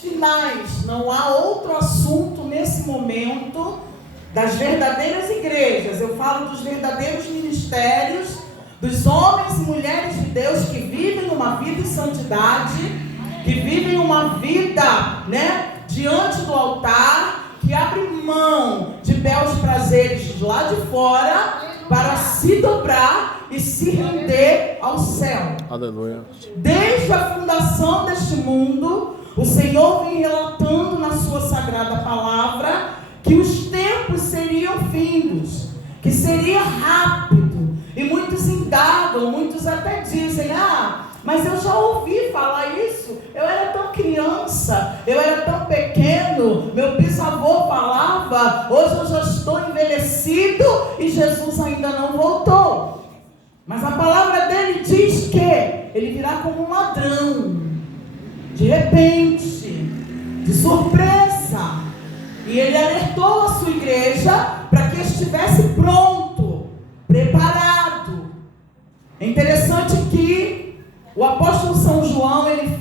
finais, não há outro assunto nesse momento das verdadeiras igrejas. Eu falo dos verdadeiros ministérios, dos homens e mulheres de Deus que vivem uma vida em santidade, que vivem uma vida, diante do altar, que abrem mão de belos prazeres lá de fora para se dobrar e se render ao céu. Aleluia. Desde a fundação deste mundo, o Senhor vem relatando na sua sagrada palavra que os tempos seriam findos, que seria rápido. E muitos indagam, muitos até dizem: mas eu já ouvi falar isso, eu era tão criança, eu era tão pequeno, meu bisavô falava, hoje eu já estou envelhecido e Jesus ainda não voltou. Mas a palavra dele diz que ele virá como um ladrão, de repente, de surpresa. E ele alertou a sua igreja para que estivesse pronto, preparado. É interessante que o apóstolo São João, ele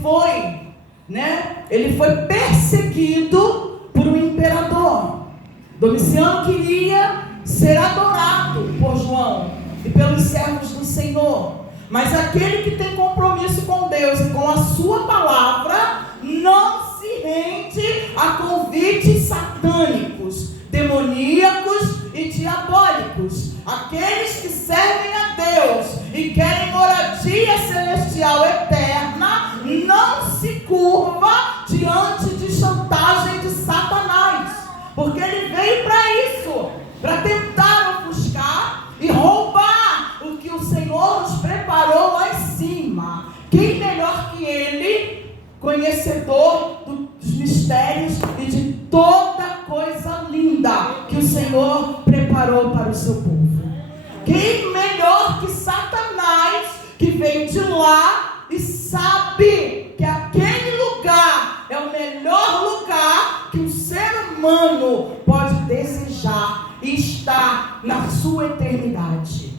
foi perseguido por um imperador. Domiciano queria ser adorado por João e pelos servos do Senhor. Mas aquele que tem compromisso com Deus e com a sua palavra não se rende a convites satânicos, demoníacos e diabólicos. Aqueles que servem a Deus e querem moradia celestial eterna não se curva diante de chantagem de Satanás, porque ele veio para isso, para tentar ofuscar e roubar o que o Senhor nos preparou lá em cima. Quem melhor que ele, conhecedor dos mistérios e de toda coisa linda que o Senhor preparou para o seu povo? Quem melhor que Satanás, que veio de lá e sabe que aquele lugar é o melhor lugar que o ser humano pode desejar e estar na sua eternidade.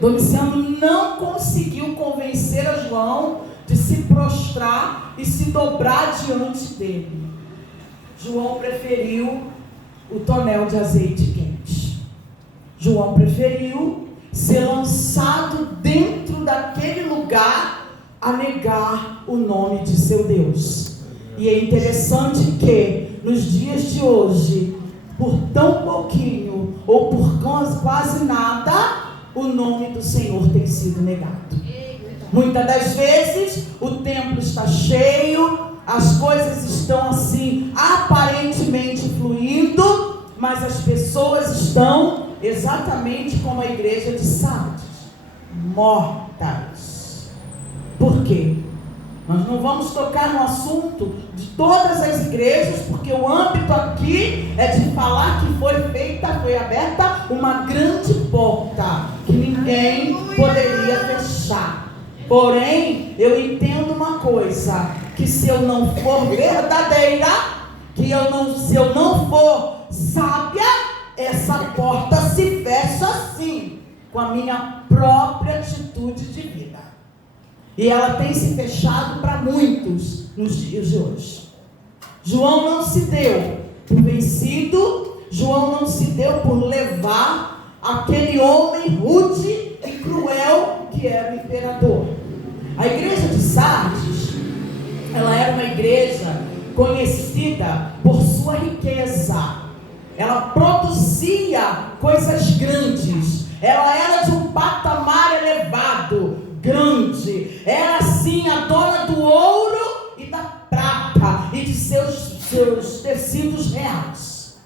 Domiciano não conseguiu convencer a João de se prostrar e se dobrar diante dele. João preferiu o tonel de azeite quente. João preferiu ser lançado dentro daquele lugar a negar o nome de seu Deus. E é interessante que nos dias de hoje, por tão pouquinho ou por quase nada, o nome do Senhor tem sido negado. Muitas das vezes o templo está cheio, as coisas estão assim aparentemente fluindo, mas as pessoas estão exatamente como a igreja de Sardes, mortas. Por quê? Nós não vamos tocar no assunto de todas as igrejas, porque o âmbito aqui é de falar que foi aberta uma grande porta que ninguém poderia fechar. Porém, eu entendo uma coisa, que se eu não for verdadeira, se eu não for sábia, essa porta se fecha assim, com a minha própria atitude de vida. E ela tem se fechado para muitos nos dias de hoje. João não se deu por vencido, João não se deu por levar aquele homem rude e cruel que era o imperador. A igreja de Sardes, ela era uma igreja conhecida por sua riqueza. Ela produzia coisas grandes. Ela era de um patamar elevado, grande. Era assim a dona do ouro e da prata e de seus tecidos reais.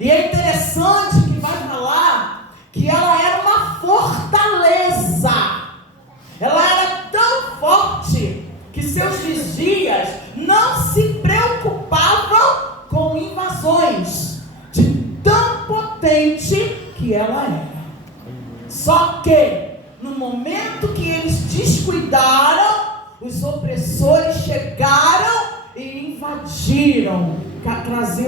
E é interessante que vai falar que ela era uma fortaleza. Ela era tão forte que seus vigias não se preocupavam com invasões, de tão potente que ela era. Só que no momento que eles descuidaram, os opressores chegaram e invadiram, trazendo